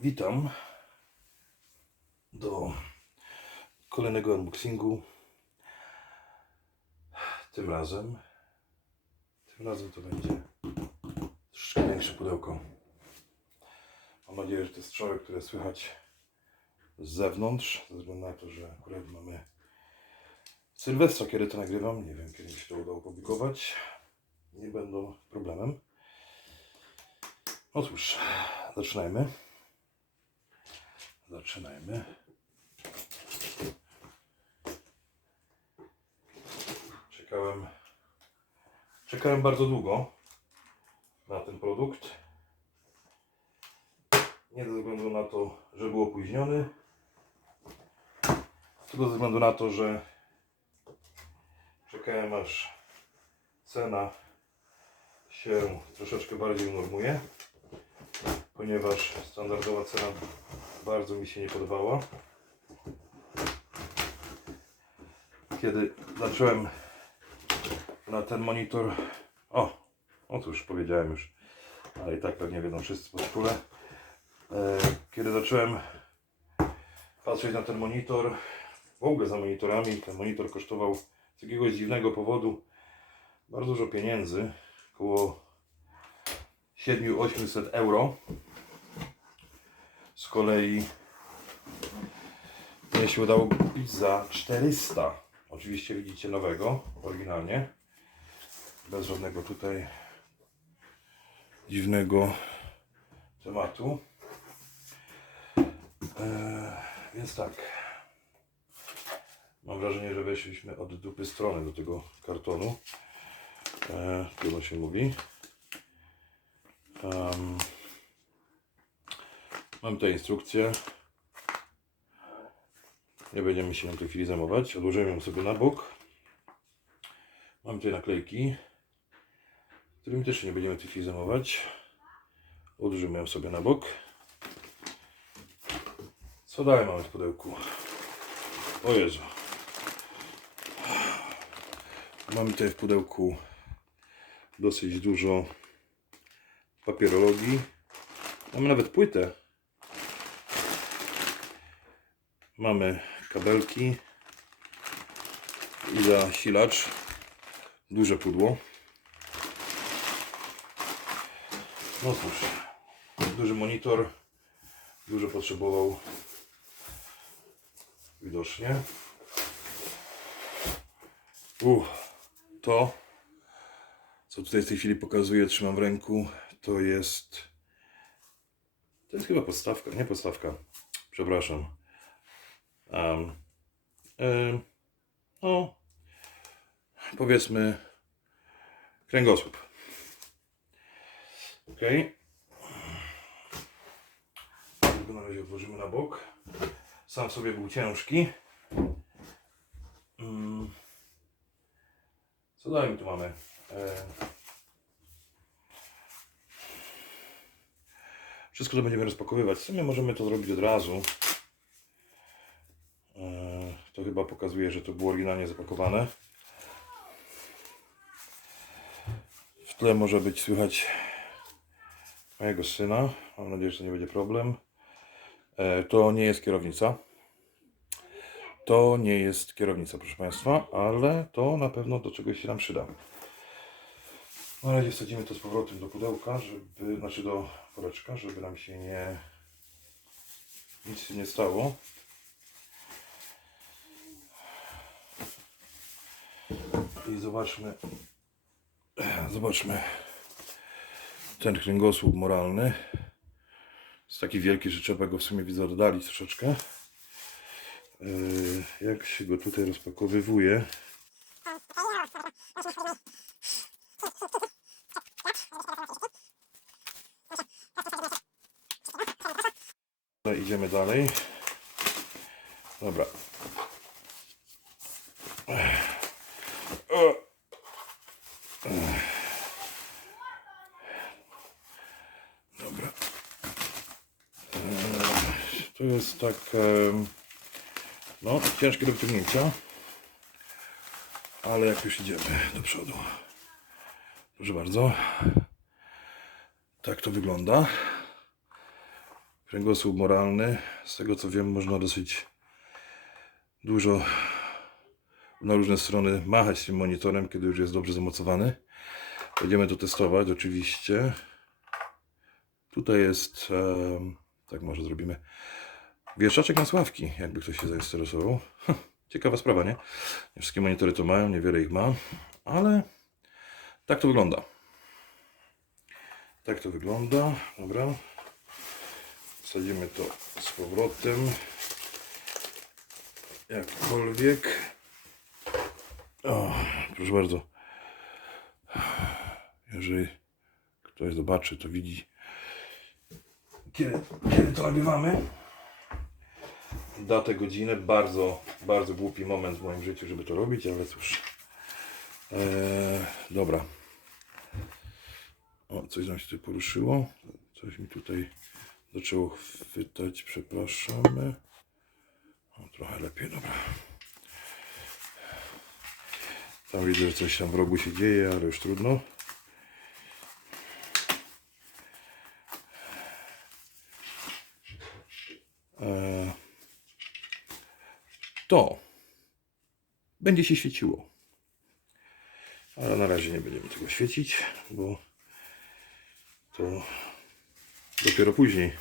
Witam do kolejnego unboxingu. Tym razem, tym razem to będzie troszeczkę większe pudełko. Mam nadzieję, że te strzały, które słychać z zewnątrz, ze względu na to, że akurat mamy Sylwestra, kiedy to nagrywam, nie wiem, kiedy mi się to uda opublikować, nie będą problemem. No cóż, zaczynajmy. Zaczynajmy. Czekałem. Czekałem bardzo długo na ten produkt. Nie ze względu na to, że był opóźniony, tylko ze względu na to, że czekałem aż cena się troszeczkę bardziej unormuje ponieważ standardowa cena bardzo mi się nie podobała. Kiedy zacząłem na ten monitor. O, otóż powiedziałem już, ale i tak pewnie wiedzą wszyscy po szkole. Kiedy zacząłem patrzeć na ten monitor, w ogóle za monitorami, ten monitor kosztował z jakiegoś dziwnego powodu bardzo dużo pieniędzy, około 700-800 euro. Z kolei mnie się udało kupić za 400. Oczywiście widzicie nowego, oryginalnie. Bez żadnego tutaj dziwnego tematu. Eee, więc tak. Mam wrażenie, że weszliśmy od dupy strony do tego kartonu. Eee, trudno się mówi. Um, mam tutaj instrukcję. Nie będziemy się w tej chwili zajmować. Odłożymy ją sobie na bok. Mam tutaj naklejki, którymi też nie będziemy w tej chwili zajmować. Odłożymy ją sobie na bok. Co dalej mamy w pudełku? O Jezu. Mamy tutaj w pudełku dosyć dużo papierologii. Mamy nawet płytę. Mamy kabelki i zasilacz. Duże pudło. No cóż, duży monitor. Dużo potrzebował widocznie. Uff, to co tutaj w tej chwili pokazuję, trzymam w ręku, to jest. To jest chyba podstawka, nie podstawka. Przepraszam. Um, em, no, powiedzmy kręgosłup. Ok. Go na razie odłożymy na bok. Sam sobie był ciężki. Mm. Co dalej my tu mamy? Wszystko to będziemy rozpakowywać. W sumie możemy to zrobić od razu. To chyba pokazuje, że to było oryginalnie zapakowane. W tle może być słychać mojego syna. Mam nadzieję, że to nie będzie problem. E, To nie jest kierownica. To nie jest kierownica, proszę Państwa, ale to na pewno do czegoś się nam przyda. Na razie wsadzimy to z powrotem do pudełka, żeby, znaczy do woreczka, żeby nam się nie nic się nie stało. I zobaczmy, zobaczmy ten kręgosłup moralny. Jest taki wielki, że trzeba go w sumie widzę oddalić troszeczkę. Yy, Jak się go tutaj rozpakowywuje. No, idziemy dalej. Dobra. Dobra. Eee, To jest tak. No, ciężkie do wyciągnięcia. Ale jak już idziemy do przodu. Proszę bardzo. Tak to wygląda. Kręgosłup moralny. Z tego co wiem, można dosyć dużo na różne strony machać tym monitorem, kiedy już jest dobrze zamocowany. Będziemy to testować oczywiście. Tutaj jest, em, tak może zrobimy, wieszaczek na sławki, jakby ktoś się zainteresował. Ciekawa sprawa, nie? Nie wszystkie monitory to mają, niewiele ich ma, ale tak to wygląda. Tak to wygląda, dobra. Wsadzimy to z powrotem. Jakkolwiek. O, proszę bardzo. Jeżeli ktoś zobaczy, to widzi, kiedy, kiedy to nagrywamy. Datę, godzinę. Bardzo, bardzo głupi moment w moim życiu, żeby to robić, ale cóż. Eee, dobra. O, coś nam się tutaj poruszyło. Coś mi tutaj zaczęło chwytać. Przepraszamy. O, trochę lepiej, dobra. Tam widzę, że coś tam w rogu się dzieje, ale już trudno. Eee, to będzie się świeciło. Ale na razie nie będziemy tego świecić, bo to dopiero później.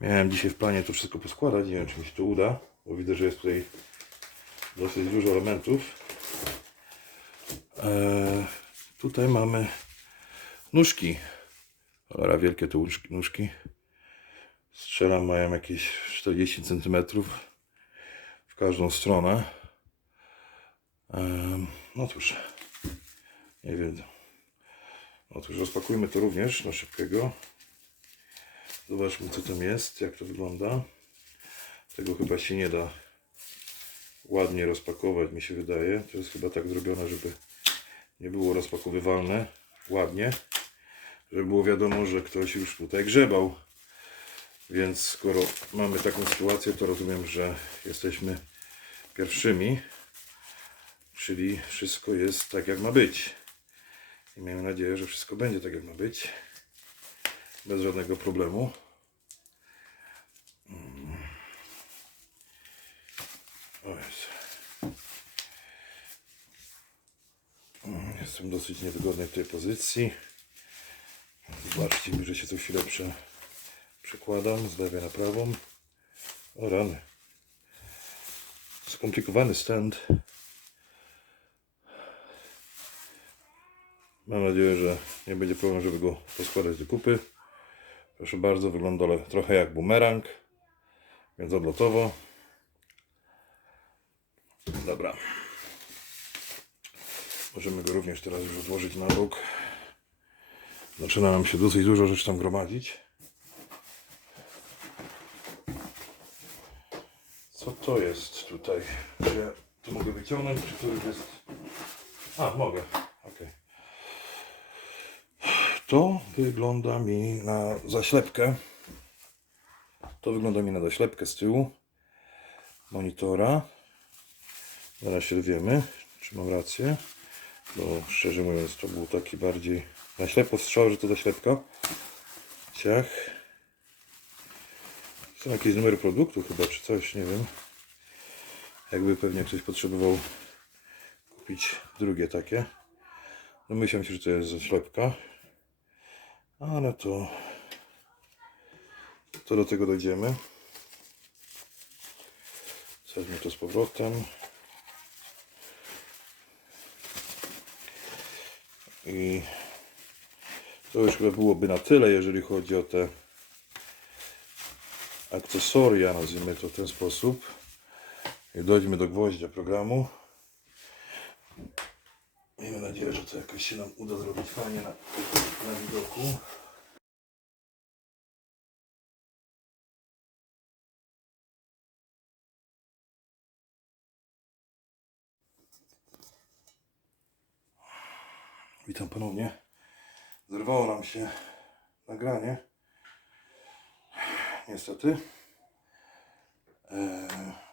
Miałem dzisiaj w planie to wszystko poskładać. Nie wiem, czy mi się to uda, bo widzę, że jest tutaj dosyć dużo elementów. Eee, tutaj mamy nóżki. Cholera, wielkie te nóżki-. Strzelam, mają jakieś 40 cm w każdą stronę. Em, No cóż, nie wiem. Otóż rozpakujmy to również na szybkiego. Zobaczmy co tam jest, jak to wygląda. Tego chyba się nie da ładnie rozpakować, mi się wydaje. To jest chyba tak zrobione, żeby nie było rozpakowywalne ładnie. Żeby było wiadomo, że ktoś już tutaj grzebał. Więc skoro mamy taką sytuację, to rozumiem, że jesteśmy pierwszymi. Czyli wszystko jest tak, jak ma być. I miejmy nadzieję, że wszystko będzie tak, jak ma być. Bez żadnego problemu. O Jestem dosyć niewygodny w tej pozycji. Zobaczcie mi, że się co chwilę prze, przekładam z lewej na prawą. O rany. Skomplikowany stand. Mam nadzieję, że nie będzie problemu, żeby go poskładać do kupy. Proszę bardzo, wygląda trochę jak bumerang, więc odlotowo. Dobra. Możemy go również teraz już odłożyć na bok. Zaczyna nam się dosyć dużo rzeczy tam gromadzić. Co to jest tutaj? Czy ja to mogę wyciągnąć, czy to już jest... A, mogę. Okej. To wygląda mi na zaślepkę. To wygląda mi na zaślepkę z tyłu monitora. Zaraz się dowiemy, czy mam rację. Bo szczerze mówiąc, to był taki bardziej na ślepo strzał, że to zaślepka. Ciach. Są jakieś numery produktu chyba, czy coś, nie wiem. Jakby pewnie ktoś potrzebował kupić drugie takie. No myślałem się, że to jest zaślepka. Ale to, to do tego dojdziemy. Wsadźmy to z powrotem. I to już chyba byłoby na tyle, jeżeli chodzi o te akcesoria, nazwijmy to w ten sposób. I dojdźmy do gwoździa programu. Miejmy nadzieję, że to jakoś się nam uda zrobić fajnie na, na widoku. Witam ponownie. Zerwało nam się nagranie. Niestety. Eee,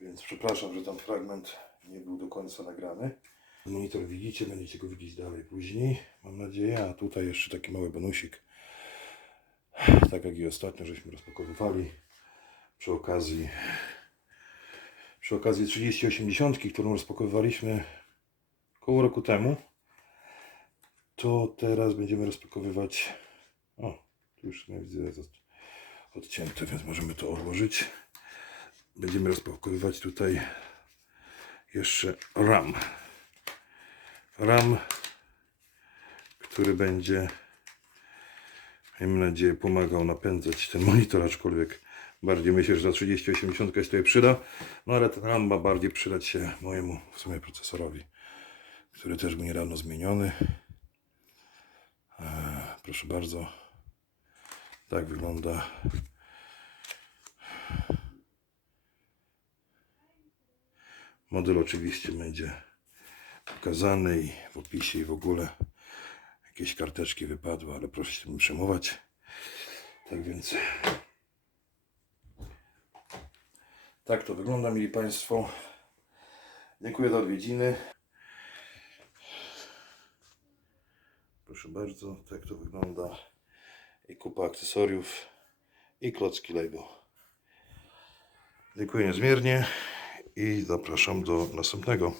więc przepraszam, że ten fragment nie był do końca nagrany. Monitor widzicie, będziecie go widzieć dalej później, mam nadzieję. A tutaj jeszcze taki mały bonusik. Tak jak i ostatnio żeśmy rozpakowywali przy okazji przy okazji 3080, którą rozpakowywaliśmy około roku temu, to teraz będziemy rozpakowywać. O, tu już nie widzę to odcięte, więc możemy to odłożyć. Będziemy rozpakowywać tutaj jeszcze RAM. RAM, który będzie, miejmy nadzieję, pomagał napędzać ten monitor, aczkolwiek bardziej myślę, że za 3080 się tutaj przyda. No ale ten RAM ma bardziej przydać się mojemu w sumie procesorowi, który też był niedawno zmieniony. Eee, proszę bardzo. Tak wygląda. Model oczywiście będzie pokazany i w opisie i w ogóle jakieś karteczki wypadły, ale proszę się przejmować. Tak więc tak to wygląda, mili Państwo. Dziękuję za odwiedziny. Proszę bardzo, tak to wygląda. I kupa akcesoriów i klocki Lego. Dziękuję niezmiernie i zapraszam do następnego.